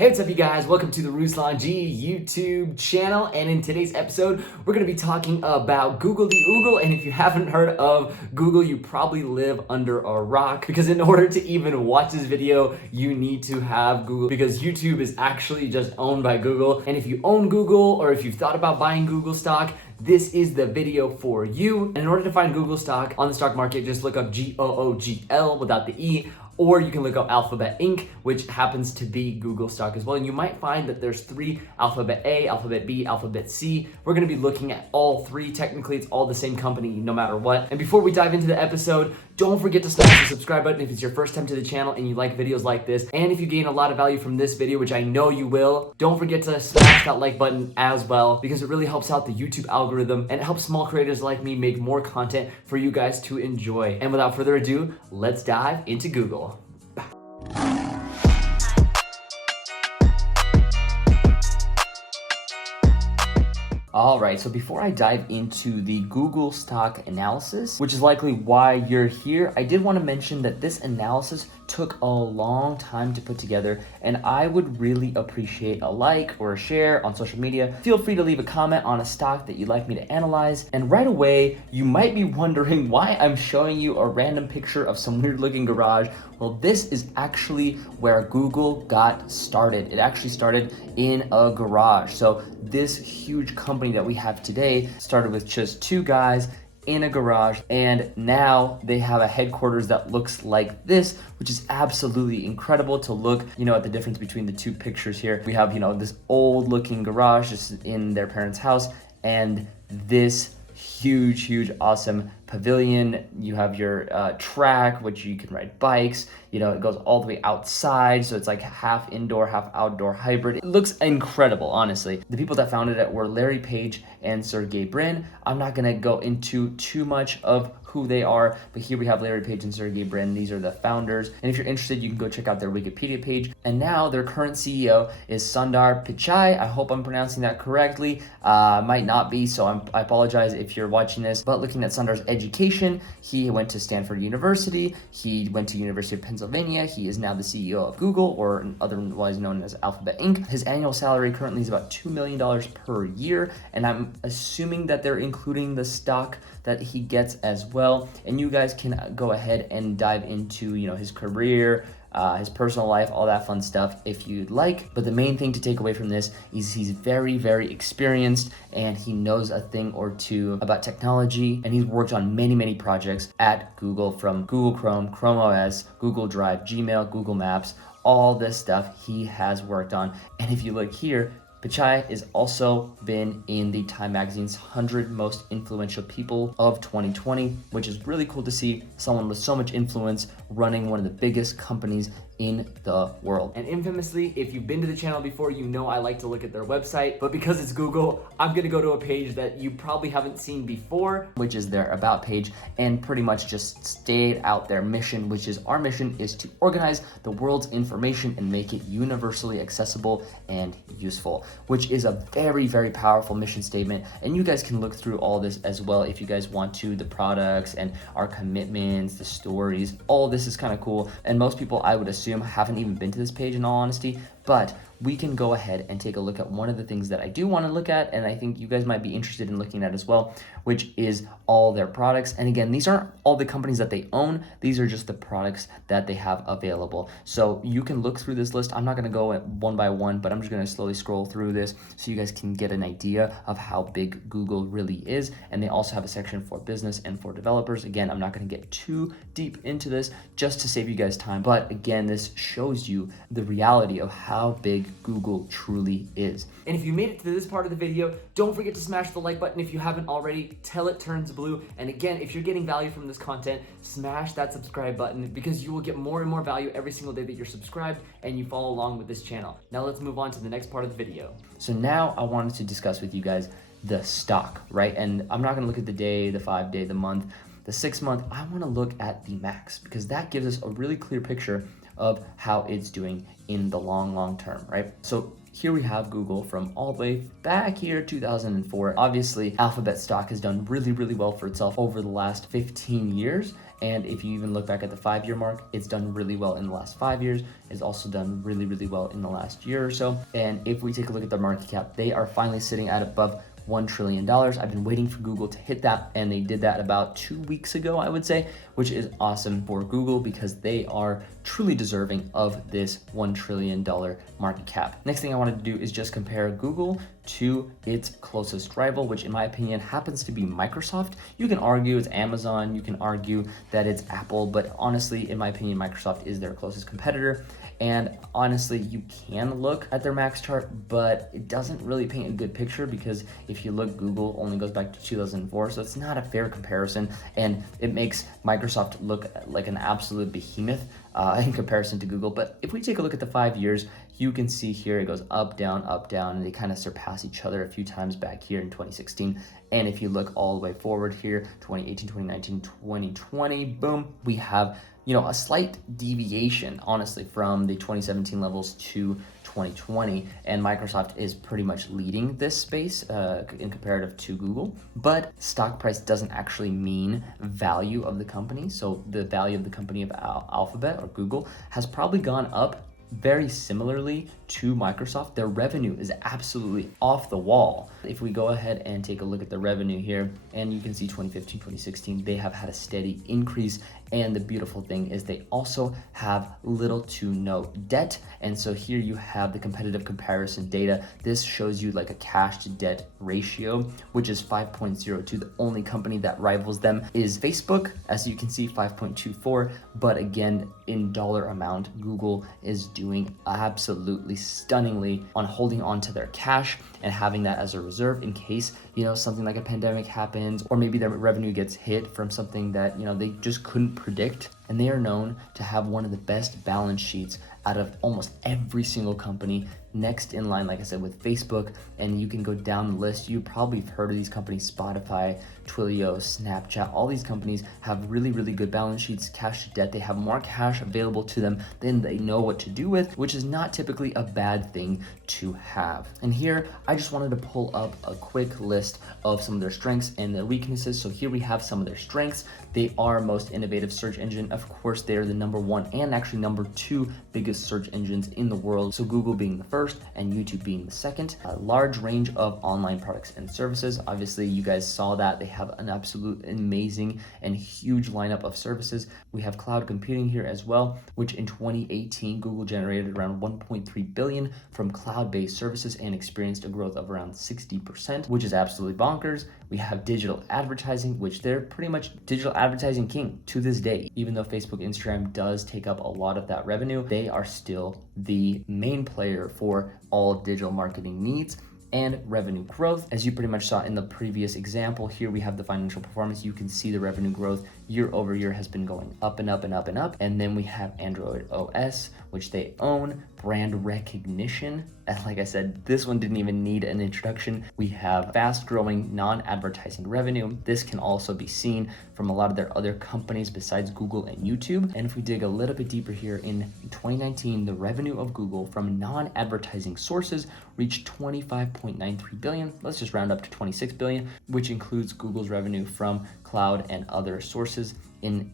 Hey, what's up you guys? Welcome to the ROBINHOOD YouTube channel, and in today's episode, we're going to be talking about Google-DEE-Google. And if you haven't heard of Google, you probably live under a rock, because in order to even watch this video, you need to have Google, because YouTube is actually just owned by Google. And if you own Google, or if you've thought about buying Google stock, this is the video for you. And in order to find Google stock on the stock market, just look up Google without the E, or you can look up Alphabet Inc., which happens to be Google stock as well. And you might find that there's three: Alphabet A, Alphabet B, Alphabet C. We're gonna be looking at all three. Technically, it's all the same company no matter what. And before we dive into the episode, don't forget to smash the subscribe button if it's your first time to the channel and you like videos like this. And if you gain a lot of value from this video, which I know you will, don't forget to smash that like button as well, because it really helps out the YouTube algorithm and it helps small creators like me make more content for you guys to enjoy. And without further ado, let's dive into Google. All right, so before I dive into the Google stock analysis, which is likely why you're here, I did want to mention that this analysis took a long time to put together, and I would really appreciate a like or a share on social media. Feel free to leave a comment on a stock that you'd like me to analyze. And right away, you might be wondering why I'm showing you a random picture of some weird looking garage. Well, this is actually where Google got started. It actually started in a garage. So this huge company that we have today started with just two guys in a garage, and now they have a headquarters that looks like this, which is absolutely incredible to look, at the difference between the two pictures here. We have, this old looking garage just in their parents' house, and this huge, awesome pavilion. You have your track, which you can ride bikes. It goes all the way outside, so it's like half indoor, half outdoor hybrid. It looks incredible, honestly. The people that founded it were Larry Page and Sergey Brin. I'm not gonna go into too much of who they are, but here we have Larry Page and Sergey Brin. These are the founders, and if you're interested, you can go check out their Wikipedia page. And now their current CEO is Sundar Pichai. I hope I'm pronouncing that correctly. Might not be, so I apologize if you're watching this. But looking at Sundar's education, he went to Stanford University. He went to University of Pennsylvania. He is now the CEO of Google, or otherwise known as Alphabet Inc. His annual salary currently is about $2 million per year, and I'm assuming that they're including the stock that he gets as well. And you guys can go ahead and dive into his career, his personal life, all that fun stuff if you'd like. But the main thing to take away from this is he's very experienced, and he knows a thing or two about technology, and he's worked on many projects at Google, from Google Chrome, Chrome OS, Google Drive, Gmail, Google Maps, all this stuff he has worked on. And if you look here, Pichai has also been in the Time Magazine's 100 Most Influential People of 2020, which is really cool to see someone with so much influence running one of the biggest companies in the world. And infamously, if you've been to the channel before, I like to look at their website, but because it's Google, I'm gonna go to a page that you probably haven't seen before, which is their About page, and pretty much just state out their mission, which is: our mission is to organize the world's information and make it universally accessible and useful, which is a very powerful mission statement. And you guys can look through all this as well if you guys want to. The products and our commitments, the stories, all this is kind of cool. And most people, I would assume, haven't even been to this page, in all honesty, but we can go ahead and take a look at one of the things that I do want to look at, and I think you guys might be interested in looking at as well, which is all their products. And again, these aren't all the companies that they own, these are just the products that they have available. So you can look through this list. I'm not going to go one by one, but I'm just going to slowly scroll through this so you guys can get an idea of how big Google really is. And they also have a section for business and for developers. Again, I'm not going to get too deep into this just to save you guys time, but again, this shows you the reality of how big Google truly is. And if you made it to this part of the video, don't forget to smash the like button if you haven't already till it turns blue. And again, if you're getting value from this content, smash that subscribe button, because you will get more and more value every single day that you're subscribed and you follow along with this channel. Now let's move on to the next part of the video. So now I wanted to discuss with you guys the stock, right? And I'm not gonna look at the day, the 5 day, the month, the 6 month. I wanna look at the max, because that gives us a really clear picture of how it's doing in the long term, right? So here we have Google from all the way back here, 2004. Obviously, Alphabet stock has done really well for itself over the last 15 years. And if you even look back at the 5-year mark, it's done really well in the last 5 years. It's also done really, really well in the last year or so. And if we take a look at their market cap, they are finally sitting at above $1 trillion. I've been waiting for Google to hit that, and they did that about 2 weeks ago, I would say, which is awesome for Google because they are truly deserving of this $1 trillion market cap. Next thing I wanted to do is just compare Google to its closest rival, which in my opinion happens to be Microsoft. You can argue it's Amazon, you can argue that it's Apple, but honestly, in my opinion, Microsoft is their closest competitor. And honestly, you can look at their max chart, but it doesn't really paint a good picture because if you look, Google only goes back to 2004, so it's not a fair comparison, and it makes Microsoft look like an absolute behemoth in comparison to Google. But if we take a look at the 5 years, you can see here it goes up, down, and they kind of surpass each other a few times back here in 2016. And if you look all the way forward here, 2018, 2019, 2020, boom, we have, you know, a slight deviation, honestly, from the 2017 levels to 2020, and Microsoft is pretty much leading this space in comparative to Google. But stock price doesn't actually mean value of the company. So the value of the company of Alphabet or Google has probably gone up very similarly to Microsoft. Their revenue is absolutely off the wall. If we go ahead and take a look at the revenue here, and you can see 2015, 2016, they have had a steady increase. And the beautiful thing is they also have little to no debt. And so here you have the competitive comparison data. This shows you like a cash to debt ratio, which is 5.02. The only company that rivals them is Facebook, as you can see, 5.24. But again, in dollar amount, Google is doing absolutely stunningly on holding on to their cash and having that as a reserve in case, you know, something like a pandemic happens, or maybe their revenue gets hit from something that, you know, they just couldn't predict. And they are known to have one of the best balance sheets out of almost every single company, next in line, like I said, with Facebook. And you can go down the list. You probably have heard of these companies: Spotify, Twilio, Snapchat. All these companies have really, really good balance sheets, cash to debt. They have more cash available to them than they know what to do with, which is not typically a bad thing to have. And here, I just wanted to pull up a quick list of some of their strengths and their weaknesses. So here we have some of their strengths. They are most innovative search engine. Of course, they're the #1 and actually #2 biggest search engines in the world. So Google being the first and YouTube being the second. A large range of online products and services. Obviously, you guys saw that they have an absolute amazing and huge lineup of services. We have cloud computing here as well, which in 2018, Google generated around 1.3 billion from cloud-based services and experienced a growth of around 60%, which is absolutely bonkers. We have digital advertising, which they're pretty much digital advertising king to this day. Even though Facebook, Instagram does take up a lot of that revenue, they are still the main player for all digital marketing needs and revenue growth. As you pretty much saw in the previous example, here we have the financial performance. You can see the revenue growth year over year has been going up and up and up and up. And then we have Android OS, which they own, brand recognition. And like I said, this one didn't even need an introduction. We have fast growing non-advertising revenue. This can also be seen from a lot of their other companies besides Google and YouTube. And if we dig a little bit deeper here, in 2019, the revenue of Google from non-advertising sources reached 25.93 billion. Let's just round up to 26 billion, which includes Google's revenue from cloud and other sources. In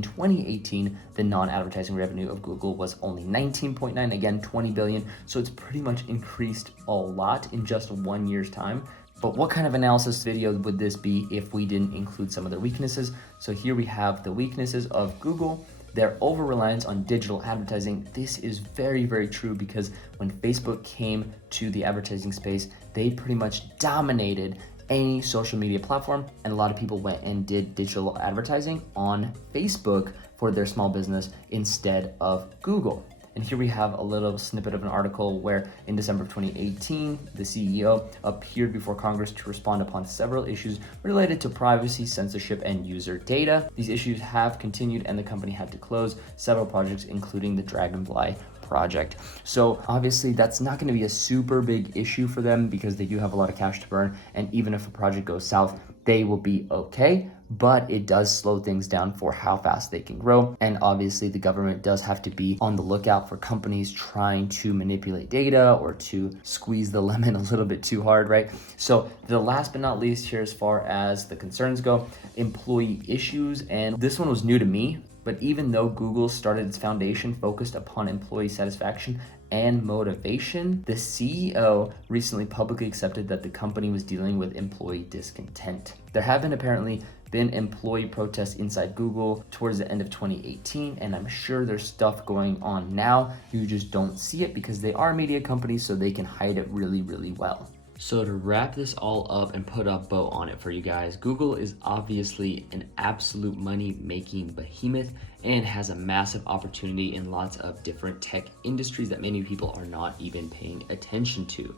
2018, the non-advertising revenue of Google was only 19.9, again, 20 billion. So it's pretty much increased a lot in just 1 year's time. But what kind of analysis video would this be if we didn't include some of their weaknesses? So here we have the weaknesses of Google. Their over-reliance on digital advertising. This is very, very true because when Facebook came to the advertising space, they pretty much dominated any social media platform, and a lot of people went and did digital advertising on Facebook for their small business instead of Google. And here we have a little snippet of an article where in December of 2018, the CEO appeared before Congress to respond upon several issues related to privacy, censorship, and user data. These issues have continued and the company had to close several projects, including the Dragonfly project. So obviously that's not going to be a super big issue for them because they do have a lot of cash to burn. And even if a project goes south, they will be okay, but it does slow things down for how fast they can grow. And obviously the government does have to be on the lookout for companies trying to manipulate data or to squeeze the lemon a little bit too hard, right? So the last but not least here, as far as the concerns go, employee issues. And this one was new to me, but even though Google started its foundation focused upon employee satisfaction and motivation, the CEO recently publicly accepted that the company was dealing with employee discontent. There have apparently been employee protests inside Google towards the end of 2018, and I'm sure there's stuff going on now. You just don't see it because they are a media company, so they can hide it really, really well. So to wrap this all up and put a bow on it for you guys, Google is obviously an absolute money-making behemoth and has a massive opportunity in lots of different tech industries that many people are not even paying attention to.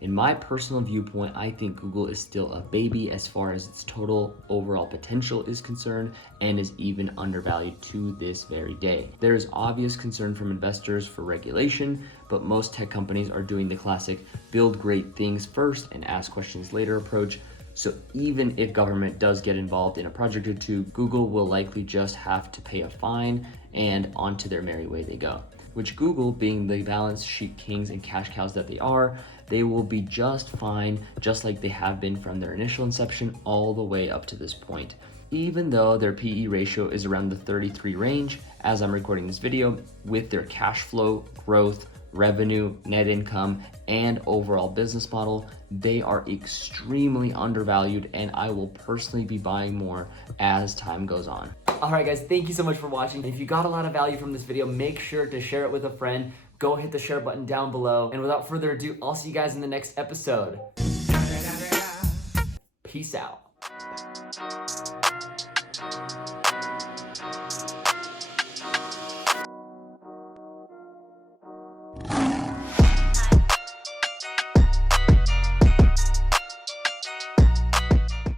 In my personal viewpoint, I think Google is still a baby as far as its total overall potential is concerned, and is even undervalued to this very day. There is obvious concern from investors for regulation, but most tech companies are doing the classic build great things first and ask questions later approach. So even if government does get involved in a project or two, Google will likely just have to pay a fine and onto their merry way they go. Which Google, being the balance sheet kings and cash cows that they are, they will be just fine, just like they have been from their initial inception all the way up to this point. Even though their PE ratio is around the 33 range, as I'm recording this video, with their cash flow, growth, revenue, net income, and overall business model, they are extremely undervalued, and I will personally be buying more as time goes on. All right, guys, thank you so much for watching. If you got a lot of value from this video, make sure to share it with a friend. Go hit the share button down below. And without further ado, I'll see you guys in the next episode. Peace out.